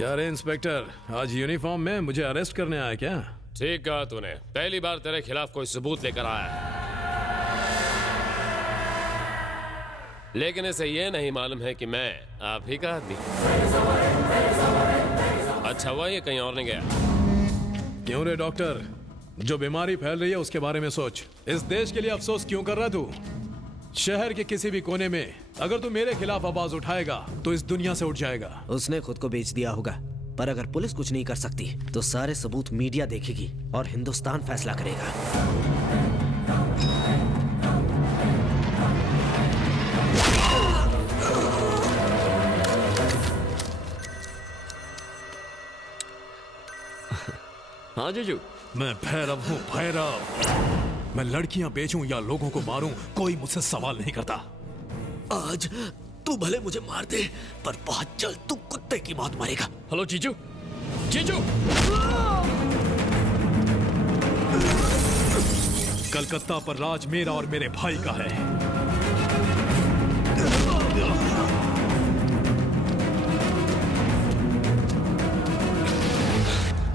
क्या रे इंस्पेक्टर, आज यूनिफॉर्म में मुझे अरेस्ट करने आया क्या? ठीक कहा तूने। पहली बार तेरे खिलाफ कोई सबूत लेकर आया है, लेकिन इसे यह नहीं मालूम है कि मैं आप ही का आदमी। अच्छा हुआ ये कहीं और नहीं गया। क्यों रे डॉक्टर, जो बीमारी फैल रही है उसके बारे में सोच। इस देश के लिए अफसोस क्यों कर रहा तू? शहर के किसी भी कोने में अगर तू मेरे खिलाफ आवाज उठाएगा तो इस दुनिया से उठ जाएगा। उसने खुद को बेच दिया होगा, पर अगर पुलिस कुछ नहीं कर सकती तो सारे सबूत मीडिया देखेगी और हिंदुस्तान फैसला करेगा। हाँ जीजू। मैं भैरव हूँ, भैरव। मैं लड़कियां बेचूं या लोगों को मारूं, कोई मुझसे सवाल नहीं करता। आज तू भले मुझे मार दे, पर बहुत जल्द तू कुत्ते की मौत मरेगा। हेलो जीजू, जीजू। कलकत्ता पर राज मेरा और मेरे भाई का है।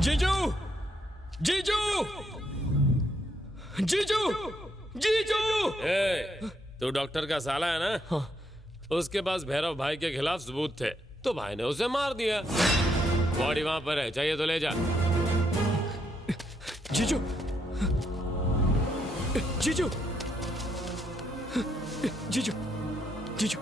जीजू, जीजू, जीजू, जीजू। तू डॉक्टर का साला है ना? हाँ। उसके पास भैरव भाई के खिलाफ सबूत थे, तो भाई ने उसे मार दिया। बॉडी वहां पर है, चाहिए तो ले जा। जीजू, जीजू, जीजू, जीजू।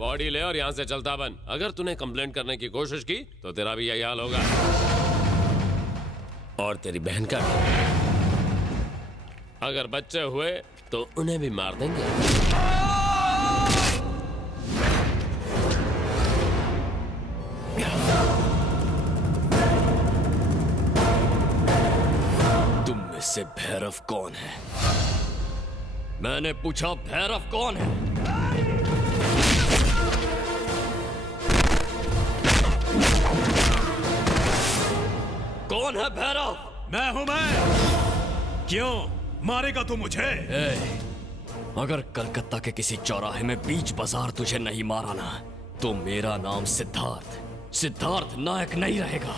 बॉडी ले और यहां से चलता बन। अगर तूने कंप्लेंट करने की कोशिश की तो तेरा भी यही हाल होगा, और तेरी बहन का भी। अगर बच्चे हुए तो उन्हें भी मार देंगे। तुम में से भैरव कौन है? मैंने पूछा भैरव कौन है? कौन है भैरव? मैं हूं मैं। क्यों मारेगा तू मुझे? अगर कलकत्ता के किसी चौराहे में बीच बाजार तुझे नहीं मारा ना, तो मेरा नाम सिद्धार्थ नायक नहीं रहेगा।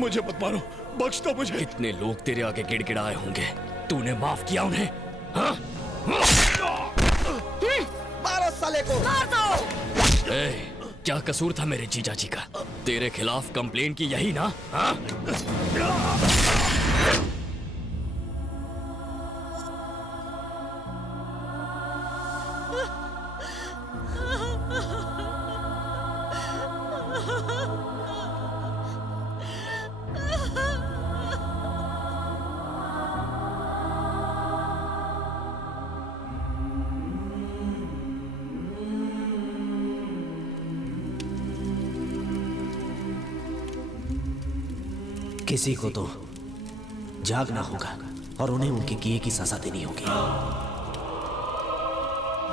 मुझे मत मारो, बख्श दो मुझे। कितने लोग तेरे आगे गिड़गिड़ाए होंगे, तूने माफ किया उन्हें? हाँ? मारो साले को, मार दो। क्या कसूर था मेरे जीजा जी का? तेरे खिलाफ कंप्लेन की यही ना? हाँ? किसी को तो जागना होगा और उन्हें उनके किए की सजा देनी होगी।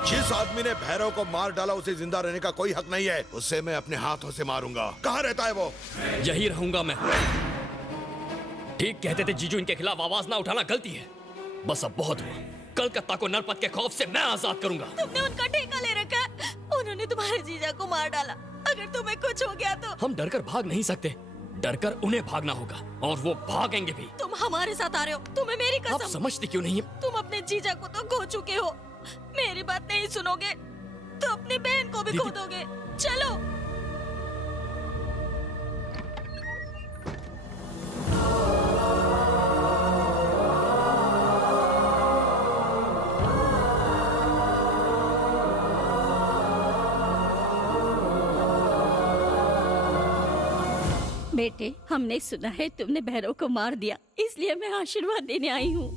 जिस आदमी ने भैरव को मार डाला उसे जिंदा रहने का कोई हक नहीं है। उसे मैं अपने हाथों से मारूंगा। कहाँ रहता है वो? यही रहूंगा मैं। ठीक कहते थे जीजू, इनके खिलाफ आवाज ना उठाना गलती है। बस अब बहुत हुआ। कलकत्ता को नरपत के खौफ से मैं आजाद करूंगा। तुमने उनका ठेका ले रखा है। उन्होंने तुम्हारे जीजा को मार डाला। अगर तुम्हें कुछ हो गया तो हम डरकर भाग नहीं सकते, डरकर उन्हें भागना होगा और वो भागेंगे भी। तुम हमारे साथ आ रहे हो। तुम्हें मेरी आप कसम। समझती क्यों नहीं? तुम अपने जीजा को तो खो चुके हो। मेरी बात नहीं सुनोगे तो अपनी बहन को भी खो दोगे। चलो। बेटे, हमने सुना है तुमने भैरव को मार दिया, इसलिए मैं आशीर्वाद देने आई हूँ।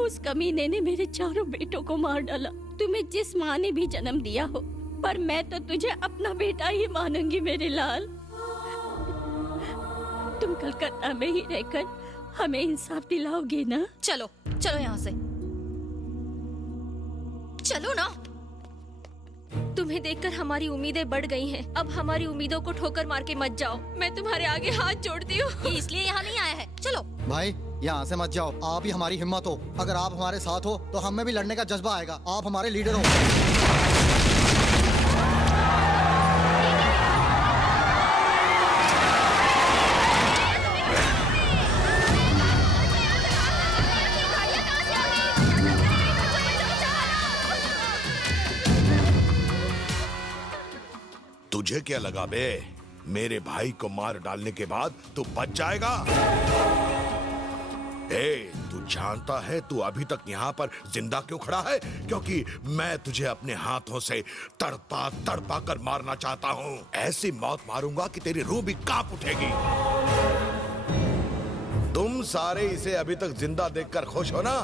उस कमीने ने मेरे चारों बेटों को मार डाला। तुम्हें जिस माँ ने भी जन्म दिया हो, पर मैं तो तुझे अपना बेटा ही मानूंगी मेरे लाल। तुम कलकत्ता में ही रहकर हमें इंसाफ दिलाओगे ना? चलो चलो यहाँ से, चलो ना। तुम्हें देखकर हमारी उम्मीदें बढ़ गई हैं। अब हमारी उम्मीदों को ठोकर मार के मत जाओ। मैं तुम्हारे आगे हाथ जोड़ती हूँ। इसलिए यहाँ नहीं आया है। चलो भाई, यहाँ से मत जाओ। आप ही हमारी हिम्मत हो। अगर आप हमारे साथ हो तो हमें भी लड़ने का जज्बा आएगा। आप हमारे लीडर हो। तुझे क्या लगा बे? मेरे भाई को मार डालने के बाद तू बच जाएगा? तू जानता है तू अभी तक यहाँ पर जिंदा क्यों खड़ा है? क्योंकि मैं तुझे अपने हाथों से तड़पा तड़पा कर मारना चाहता हूँ। ऐसी मौत मारूंगा कि तेरी रूह भी कांप उठेगी। तुम सारे इसे अभी तक जिंदा देखकर खुश हो ना?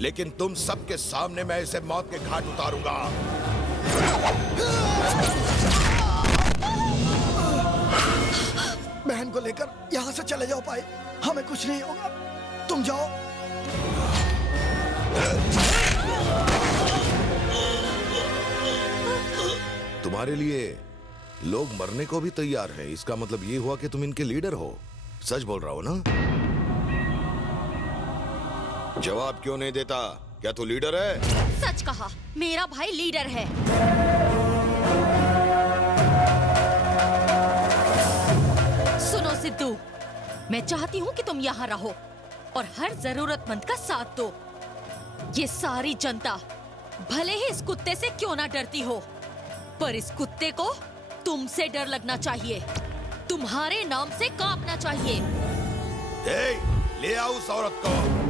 लेकिन तुम सबके सामने मैं इसे मौत के घाट उतारूंगा। बहन को लेकर यहाँ से चले जाओ भाई, हमें कुछ नहीं होगा। तुम जाओ। तुम्हारे लिए लोग मरने को भी तैयार हैं। इसका मतलब ये हुआ कि तुम इनके लीडर हो। सच बोल रहा हो ना? जवाब क्यों नहीं देता? क्या तू लीडर है? सच कहा, मेरा भाई लीडर है। सुनो सिद्धू, मैं चाहती हूँ कि तुम यहाँ रहो और हर जरूरतमंद का साथ दो। ये सारी जनता भले ही इस कुत्ते से क्यों ना डरती हो, पर इस कुत्ते को तुमसे डर लगना चाहिए, तुम्हारे नाम से कांपना चाहिए। ले आओ उस औरत को।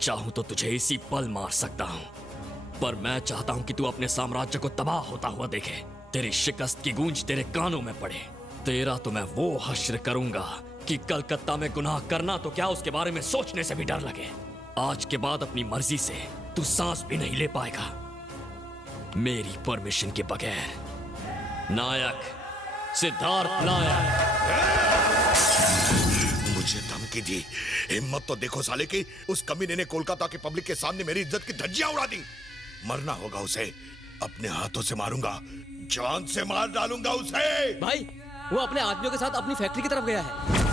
चाहूं तो तुझे इसी पल मार सकता हूं, पर मैं चाहता हूं कि तू अपने साम्राज्य को तबाह होता हुआ देखे। तेरी शिकस्त की गूंज तेरे कानों में पड़े। तेरा तो मैं वो हश्र करूंगा कि कलकत्ता में गुनाह करना तो क्या, उसके बारे में सोचने से भी डर लगे। आज के बाद अपनी मर्जी से तू सांस भी नहीं ले पाएगा मेरी परमिशन के बगैर। नायक सिद्धार्थ नायक। मुझे धमकी दी, हिम्मत तो देखो साले की। उस कमीने ने कोलकाता के पब्लिक के सामने मेरी इज्जत की धज्जियां उड़ा दी। मरना होगा उसे, अपने हाथों से मारूंगा, जान से मार डालूंगा उसे। भाई वो अपने आदमियों के साथ अपनी फैक्ट्री की तरफ गया है।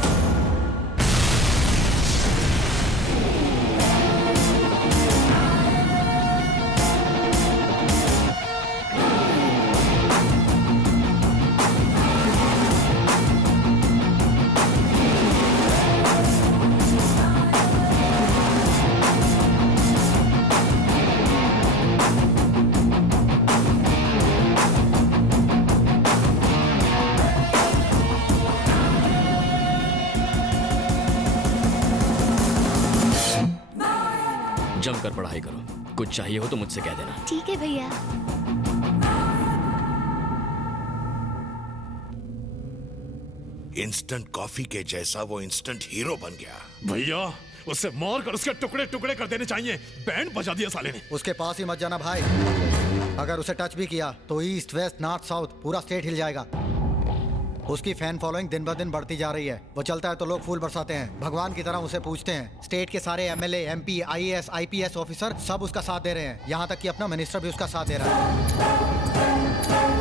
जमकर पढ़ाई करो, कुछ चाहिए हो तो मुझसे कह देना। ठीक है भैया। इंस्टेंट कॉफी के जैसा वो इंस्टेंट हीरो बन गया। भैया उसे मार कर उसके टुकड़े टुकड़े कर देने चाहिए। बैंड बजा दिया साले ने। उसके पास ही मत जाना भाई। अगर उसे टच भी किया तो ईस्ट वेस्ट नॉर्थ साउथ पूरा स्टेट हिल जाएगा। उसकी फैन फॉलोइंग दिन ब दिन बढ़ती जा रही है। वो चलता है तो लोग फूल बरसाते हैं, भगवान की तरह उसे पूजते हैं। स्टेट के सारे MLA, MP, IAS, IPS officer सब उसका साथ दे रहे हैं। यहाँ तक कि अपना मिनिस्टर भी उसका साथ दे रहा है।